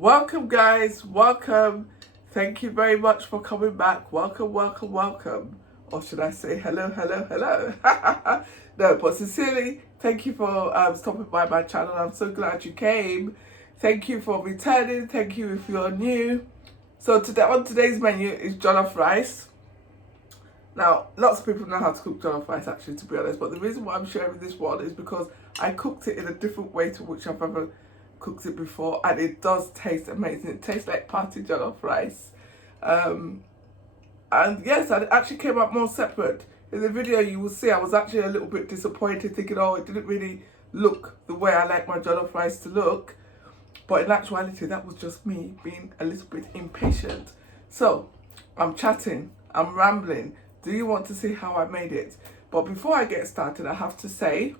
Welcome guys, welcome. Thank you very much for coming back. Welcome, welcome, welcome. Or should I say hello, hello, hello? No, but sincerely, thank you for stopping by my channel. I'm so glad you came. Thank you for returning. Thank you if you're new. So today on today's menu is jollof rice. Now, lots of people know how to cook jollof rice actually, to be honest, but the reason why I'm sharing this one is because I cooked it in a different way to which I've ever cooked it before, and it does taste amazing. It tastes like party jollof rice. And yes, it actually came out more separate. In the video you will see I was actually a little bit disappointed, thinking, oh, it didn't really look the way I like my jollof rice to look. But in actuality, that was just me being a little bit impatient. So, I'm chatting, I'm rambling. Do you want to see how I made it? But before I get started, I have to say,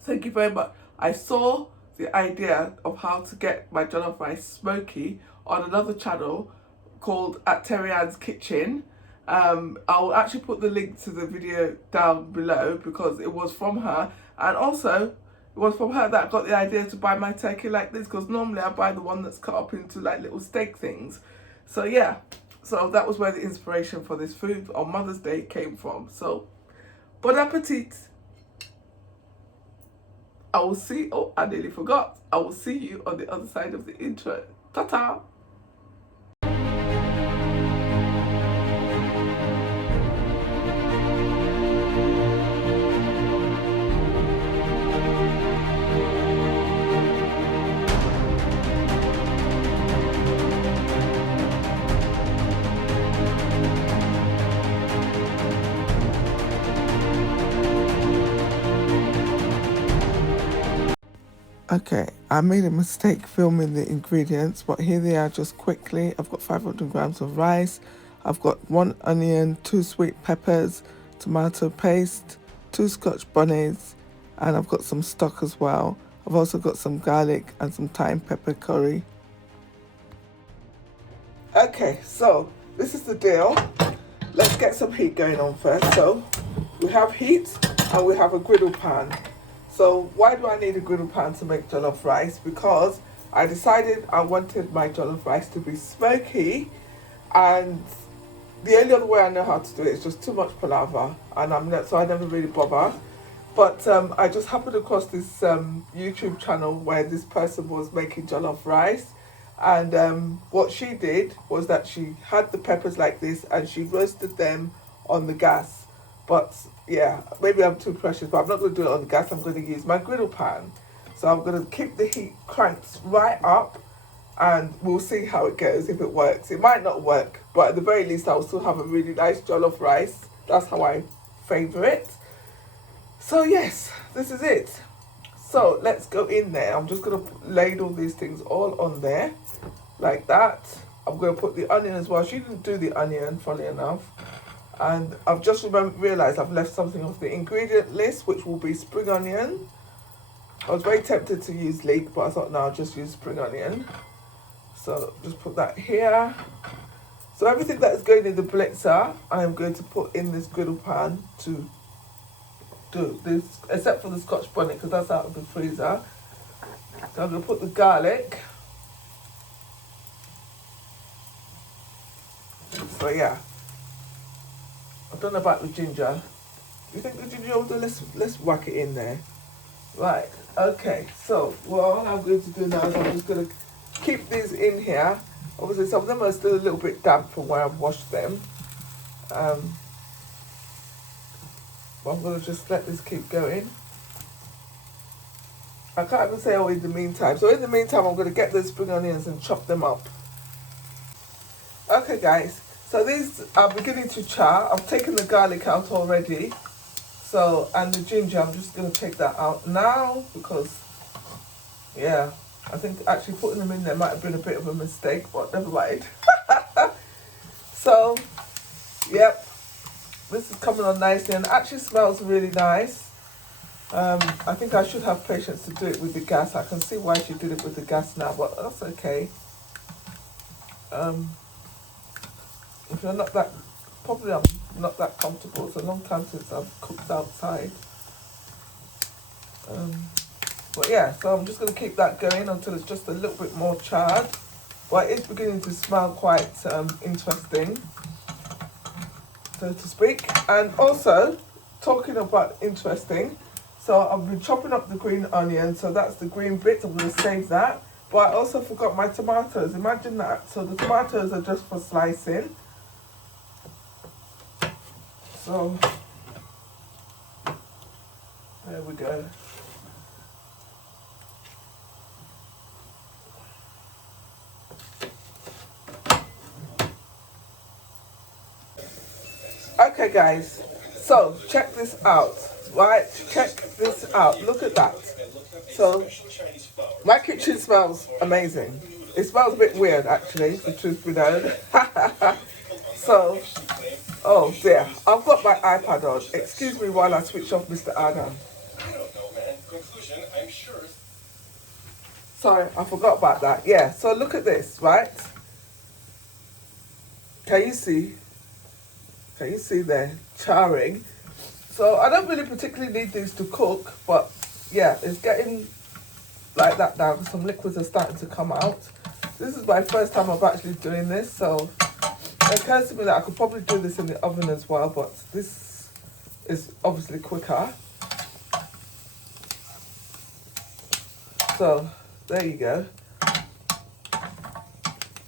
thank you very much. I saw the idea of how to get my jollof rice smoky on another channel called at Terri Kitchen. I'll actually put the link to the video down below because it was from her, and also it was from her that I got the idea to buy my turkey like this, because normally I buy the one that's cut up into like little steak things. So yeah, so that was where the inspiration for this food on Mother's Day came from. So bon appetit. I will see, oh, I nearly forgot. I will see you on the other side of the intro. Ta-ta! Okay, I made a mistake filming the ingredients, but here they are just quickly. I've got 500 grams of rice. I've got 1 onion, 2 sweet peppers, tomato paste, 2 scotch bonnets, and I've got some stock as well. I've also got some garlic and some thyme pepper curry. Okay, so this is the deal. Let's get some heat going on first. So we have heat and we have a griddle pan. So why do I need a griddle pan to make jollof rice? Because I decided I wanted my jollof rice to be smoky, and the only other way I know how to do it is just too much palaver, and so I never really bother. But I just happened across this YouTube channel where this person was making jollof rice, and what she did was that she had the peppers like this and she roasted them on the gas. But yeah, maybe I'm too precious, but I'm not going to do it on the gas. I'm going to use my griddle pan. So I'm going to keep the heat cranked right up, and we'll see how it goes, if it works. It might not work, but at the very least I'll still have a really nice jollof rice. That's how I favour it. So yes, this is it. So let's go in there. I'm just going to ladle these things all on there like that. I'm going to put the onion as well. She didn't do the onion, funny enough. And I've just realised I've left something off the ingredient list, which will be spring onion. I was very tempted to use leek, but I thought, no, I'll just use spring onion. So just put that here. So everything that is going in the blitzer, I am going to put in this griddle pan to do this, except for the scotch bonnet, because that's out of the freezer. So I'm going to put the garlic. So yeah. I don't know about the ginger. Do you think the ginger will do? Let's whack it in there. Right, okay, so what I'm going to do now is I'm just going to keep these in here. Obviously some of them are still a little bit damp from where I've washed them. But I'm going to just let this keep going. I can't even say, oh, in the meantime. So in the meantime, I'm going to get those spring onions and chop them up. Okay, guys. So these are beginning to char. I've taken the garlic out already. So, and the ginger, I'm just going to take that out now because, yeah, I think actually putting them in there might have been a bit of a mistake, but never mind. So, yep, this is coming on nicely and actually smells really nice. I think I should have patience to do it with the gas. I can see why she did it with the gas now, but that's okay. If you're not that, probably I'm not that comfortable. It's a long time since I've cooked outside. But yeah, so I'm just going to keep that going until it's just a little bit more charred. But it's beginning to smell quite interesting, so to speak. And also, talking about interesting, so I've been chopping up the green onion, so that's the green bit, I'm going to save that. But I also forgot my tomatoes, imagine that. So the tomatoes are just for slicing. So, there we go. Okay guys, so check this out, right? Check this out, look at that. So, my kitchen smells amazing. It smells a bit weird actually, the truth be known. So, oh dear, I've got my iPad on. Excuse me while I switch off Mr. Adam. Sorry, I forgot about that. Yeah, so look at this, right? Can you see? Can you see there? Charring. So I don't really particularly need these to cook, but yeah, it's getting like that now. Some liquids are starting to come out. This is my first time of actually doing this, so it occurs to me that I could probably do this in the oven as well, but this is obviously quicker. So there you go.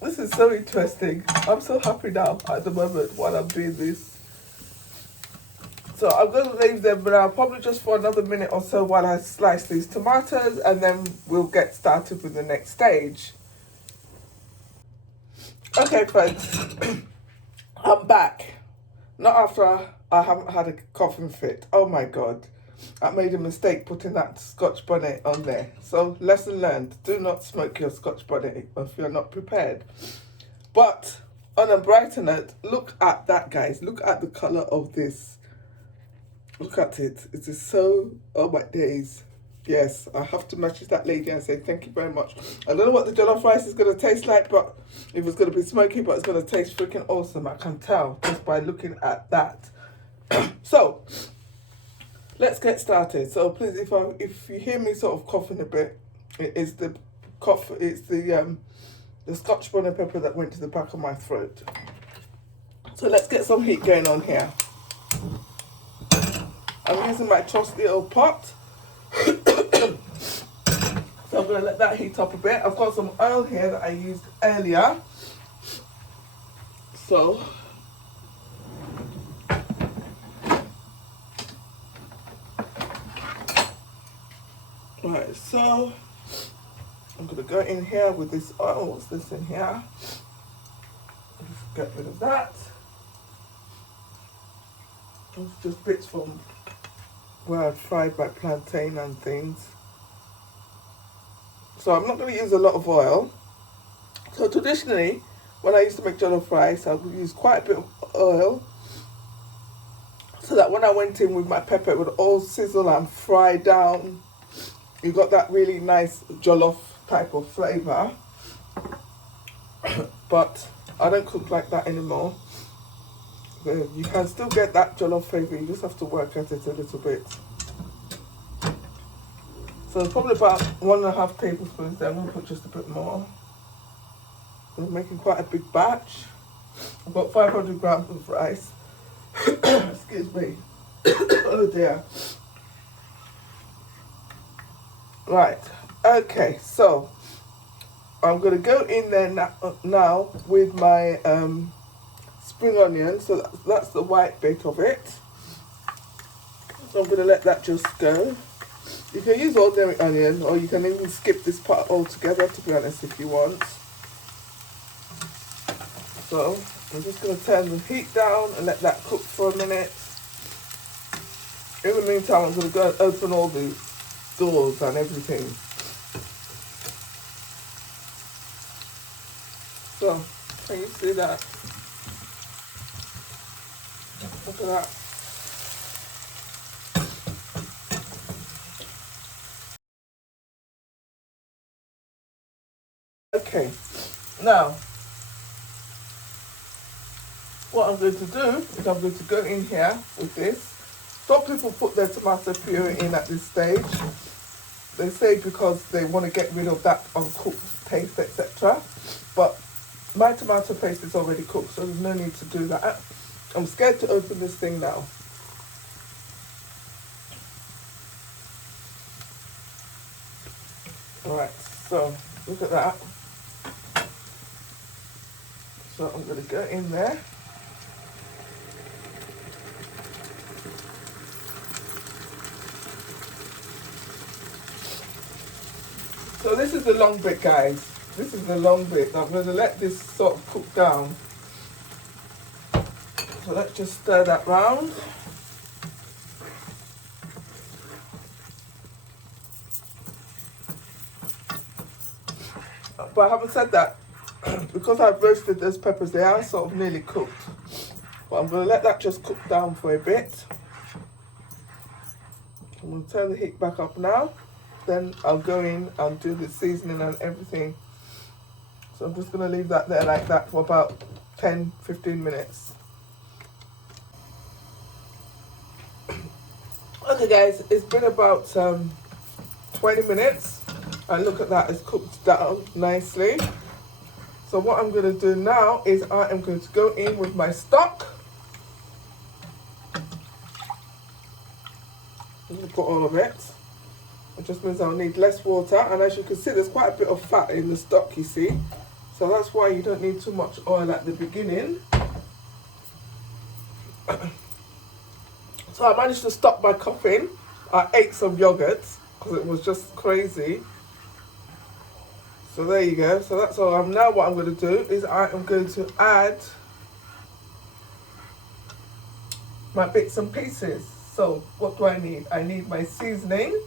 This is so interesting. I'm so happy now at the moment while I'm doing this. So I'm going to leave them now probably just for another minute or so while I slice these tomatoes, and then we'll get started with the next stage. Okay folks, I'm back. Not after I haven't had a coughing fit. Oh my God. I made a mistake putting that Scotch bonnet on there. So lesson learned, do not smoke your Scotch bonnet if you're not prepared. But on a brighter note, look at that guys. Look at the colour of this. Look at it. It is so, oh my days. Yes, I have to message that lady and say thank you very much. I don't know what the jollof rice is going to taste like, but if it's going to be smoky, but it's going to taste freaking awesome. I can tell just by looking at that. So, let's get started. So please, if you hear me sort of coughing a bit, it is the cough. It's the Scotch bonnet pepper that went to the back of my throat. So let's get some heat going on here. I'm using my trusty old pot. So I'm going to let that heat up a bit. I've got some oil here that I used earlier. So right, so I'm going to go in here with this oil. What's this in here? Just get rid of that. It's just bits from where I fried my plantain and things. So I'm not going to use a lot of oil. So traditionally, when I used to make jollof rice, I would use quite a bit of oil, so that when I went in with my pepper, it would all sizzle and fry down. You got that really nice jollof type of flavour. But I don't cook like that anymore. You can still get that jollof flavour, you just have to work at it a little bit. So probably about 1.5 tablespoons there. I'm going to put just a bit more. We're making quite a big batch. I've got 500 grams of rice. Excuse me. Oh dear. Right. Okay, so I'm going to go in there now with my spring onion. So that's the white bit of it. So I'm going to let that just go. You can use ordinary onion, or you can even skip this part altogether, to be honest, if you want. So I'm just going to turn the heat down and let that cook for a minute. In the meantime, I'm going to go and open all the doors and everything. So, can you see that? Look at that. Okay, now what I'm going to do is I'm going to go in here with this. Some people put their tomato puree in at this stage. They say because they want to get rid of that uncooked taste, etc. But my tomato paste is already cooked, so there's no need to do that. I'm scared to open this thing now. Alright, so look at that. So I'm going to go in there. So this is the long bit, guys. This is the long bit. I'm going to let this sort of cook down. So let's just stir that round. But having said that, because I've roasted those peppers, they are sort of nearly cooked. But I'm going to let that just cook down for a bit. I'm going to turn the heat back up now. Then I'll go in and do the seasoning and everything. So I'm just going to leave that there like that for about 10-15 minutes. Okay guys, it's been about 20 minutes. And look at that, it's cooked down nicely. So what I'm going to do now is I am going to go in with my stock. I'm going to put all of it. It just means I'll need less water, and as you can see there's quite a bit of fat in the stock, you see, so that's why you don't need too much oil at the beginning. So I managed to stop my coughing. I ate some yogurt because it was just crazy. So there you go. So that's all. Now what I'm going to do is I am going to add my bits and pieces. So what do I need? I need my seasoning.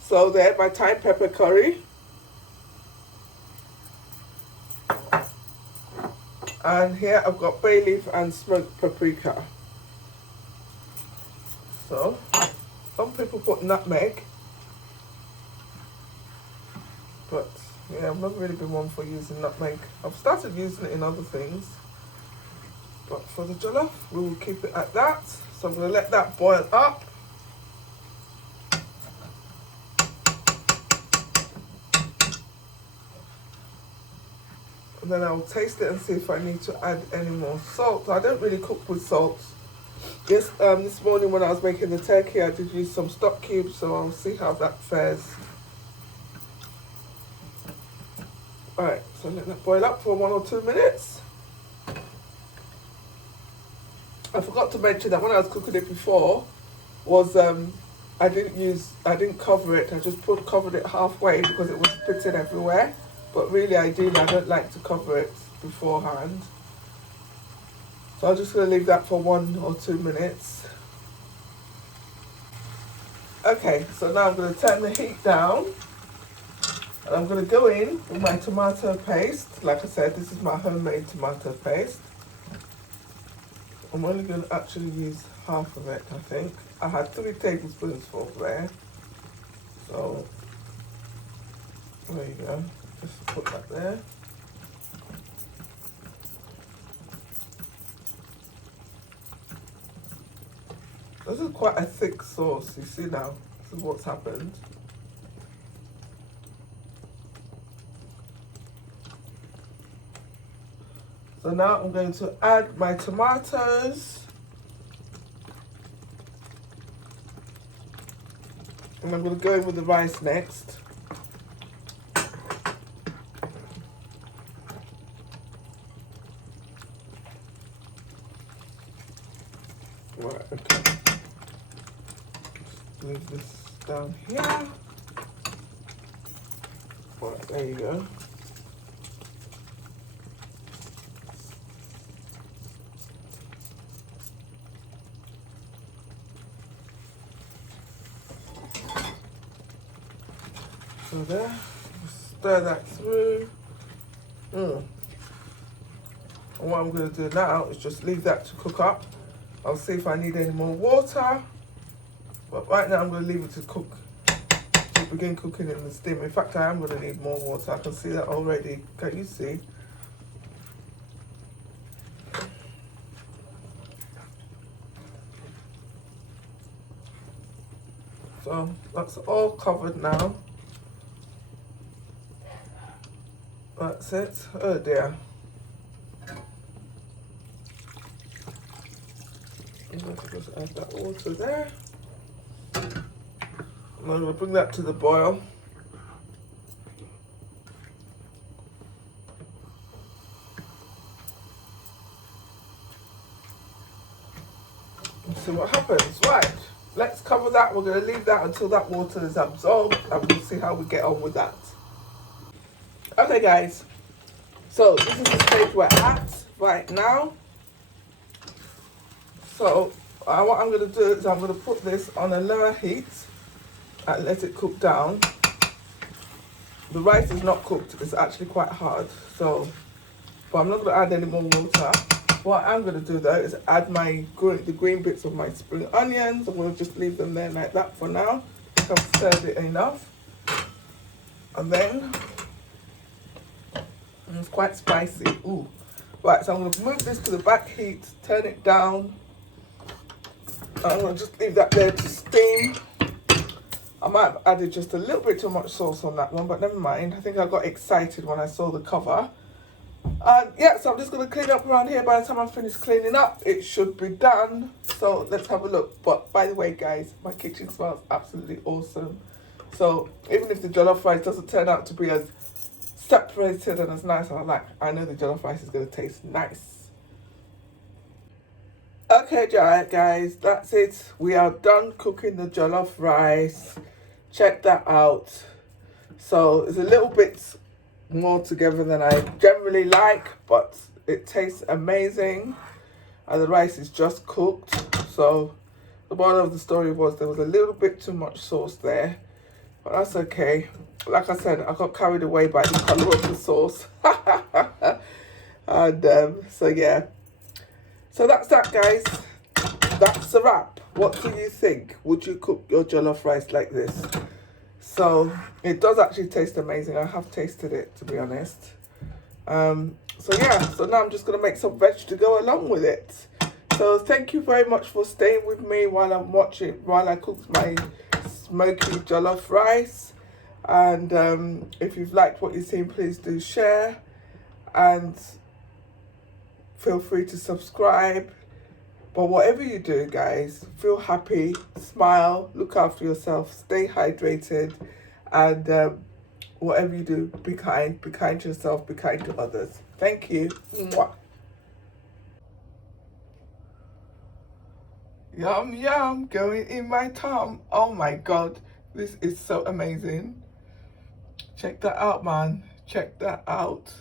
So there, my thyme pepper curry. And here I've got Bayleaf and smoked paprika. So, some people put nutmeg. But, yeah, I've not really been one for using nutmeg. I've started using it in other things. But for the jollof, we will keep it at that. So I'm going to let that boil up. And then I'll taste it and see if I need to add any more salt. I don't really cook with salt. Yes, this morning when I was making the turkey, I did use some stock cubes, so I'll see how that fares. Alright, so let that boil up for 1 or 2 minutes. I forgot to mention that when I was cooking it before, was I didn't cover it. I just covered it halfway because it was spitting everywhere. But really, ideally, I don't like to cover it beforehand. So I'm just going to leave that for 1 or 2 minutes. Okay, so now I'm going to turn the heat down. And I'm going to go in with my tomato paste. Like I said, this is my homemade tomato paste. I'm only going to actually use half of it, I think. I had 3 tablespoons full there. So, there you go. Just put that there. This is quite a thick sauce, you see now. This is what's happened. So now I'm going to add my tomatoes. And I'm going to go in with the rice next. Right, okay. Just leave this down here. Right, there you go. So there, stir that through. And what I'm going to do now is just leave that to cook up. I'll see if I need any more water. But right now I'm going to leave it to cook, to begin cooking in the steam. In fact, I am going to need more water. I can see that already. Can you see? So So that's all covered now. That's it. Oh dear. I'm going to just add that water there. I'm going to bring that to the boil. And see what happens. Right. Let's cover that. We're going to leave that until that water is absorbed, and we'll see how we get on with that. Okay guys, so this is the stage we're at right now. So what I'm going to do is I'm going to put this on a lower heat and let it cook down. The rice is not cooked, it's actually quite hard, so but I'm not going to add any more water. What I'm going to do though is add the green bits of my spring onions. I'm going to just leave them there like that for now. I think I've stirred it enough. And then it's quite spicy. Ooh. Right, so I'm going to move this to the back heat, turn it down. I'm going to just leave that there to steam. I might have added just a little bit too much sauce on that one, but never mind. I think I got excited when I saw the cover. Yeah, so I'm just going to clean up around here. By the time I'm finished cleaning up, it should be done. So let's have a look. But by the way, guys, my kitchen smells absolutely awesome. So even if the jollof rice doesn't turn out to be as separated and as nice as I like, I know the jollof rice is going to taste nice. Okay, guys, that's it. We are done cooking the jollof rice. Check that out. So it's a little bit more together than I generally like, but it tastes amazing, and the rice is just cooked. So the moral of the story was there was a little bit too much sauce there, but that's okay. Like I said, I got carried away by the color of the sauce. And so yeah, so that's that, guys. That's a wrap. What do you think? Would you cook your jollof rice like this? So it does actually taste amazing. I have tasted it, to be honest. So yeah, so now I'm just going to make some veg to go along with it. So thank you very much for staying with me while I cook my smoky jollof rice. And if you've liked what you've seen, please do share. And feel free to subscribe. But whatever you do, guys, feel happy, smile, look after yourself, stay hydrated, and whatever you do, be kind to yourself, be kind to others. Thank you. Mwah. Yum, yum, going in my tongue. Oh my God, this is so amazing. Check that out, man. Check that out.